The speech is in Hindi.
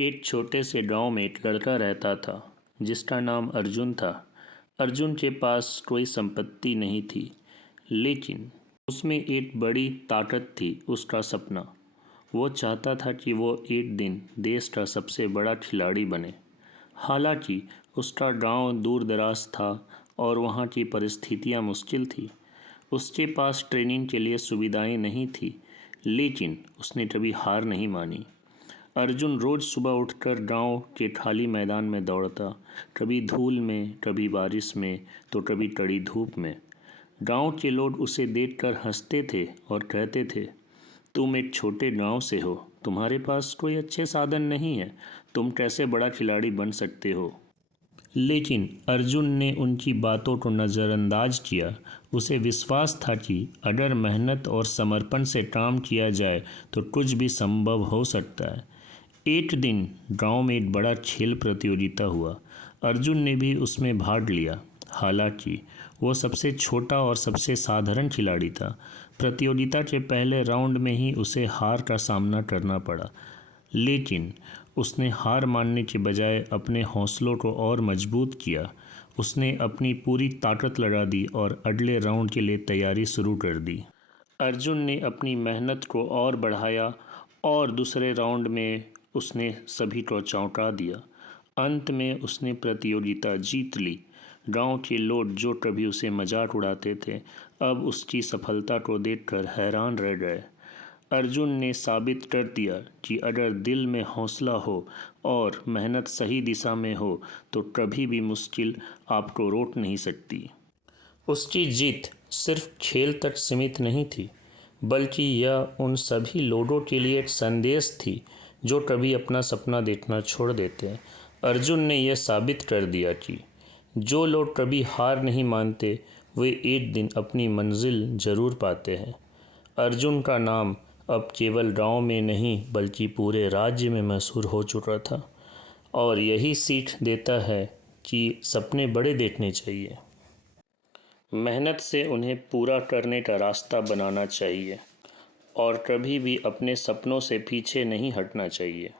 एक छोटे से गांव में एक लड़का रहता था जिसका नाम अर्जुन था। अर्जुन के पास कोई संपत्ति नहीं थी, लेकिन उसमें एक बड़ी ताकत थी, उसका सपना। वो चाहता था कि वो एक दिन देश का सबसे बड़ा खिलाड़ी बने। हालांकि उसका गांव दूर दराज था और वहाँ की परिस्थितियाँ मुश्किल थी। उसके पास ट्रेनिंग के लिए सुविधाएं नहीं थी, लेकिन उसने कभी हार नहीं मानी। अर्जुन रोज सुबह उठकर गांव के खाली मैदान में दौड़ता, कभी धूल में, कभी बारिश में, तो कभी कड़ी धूप में। गांव के लोग उसे देखकर हंसते थे और कहते थे, तुम एक छोटे गांव से हो, तुम्हारे पास कोई अच्छे साधन नहीं है, तुम कैसे बड़ा खिलाड़ी बन सकते हो। लेकिन अर्जुन ने उनकी बातों को नज़रअंदाज किया। उसे विश्वास था कि अगर मेहनत और समर्पण से काम किया जाए तो कुछ भी संभव हो सकता है। एक दिन गांव में एक बड़ा खेल प्रतियोगिता हुआ। अर्जुन ने भी उसमें भाग लिया। हालांकि वो सबसे छोटा और सबसे साधारण खिलाड़ी था। प्रतियोगिता के पहले राउंड में ही उसे हार का सामना करना पड़ा, लेकिन उसने हार मानने के बजाय अपने हौसलों को और मजबूत किया। उसने अपनी पूरी ताकत लगा दी और अगले राउंड के लिए तैयारी शुरू कर दी। अर्जुन ने अपनी मेहनत को और बढ़ाया और दूसरे राउंड में उसने सभी को चौंका दिया। अंत में उसने प्रतियोगिता जीत ली। गांव के लोग जो कभी उसे मजाक उड़ाते थे, अब उसकी सफलता को देखकर हैरान रह गए। अर्जुन ने साबित कर दिया कि अगर दिल में हौसला हो और मेहनत सही दिशा में हो तो कभी भी मुश्किल आपको रोक नहीं सकती। उसकी जीत सिर्फ खेल तक सीमित नहीं थी, बल्कि यह उन सभी लोगों के लिए एक संदेश थी जो कभी अपना सपना देखना छोड़ देते हैं। अर्जुन ने यह साबित कर दिया कि जो लोग कभी हार नहीं मानते, वे एक दिन अपनी मंजिल जरूर पाते हैं। अर्जुन का नाम अब केवल गांव में नहीं बल्कि पूरे राज्य में मशहूर हो चुका था, और यही सीख देता है कि सपने बड़े देखने चाहिए, मेहनत से उन्हें पूरा करने का रास्ता बनाना चाहिए और कभी भी अपने सपनों से पीछे नहीं हटना चाहिए।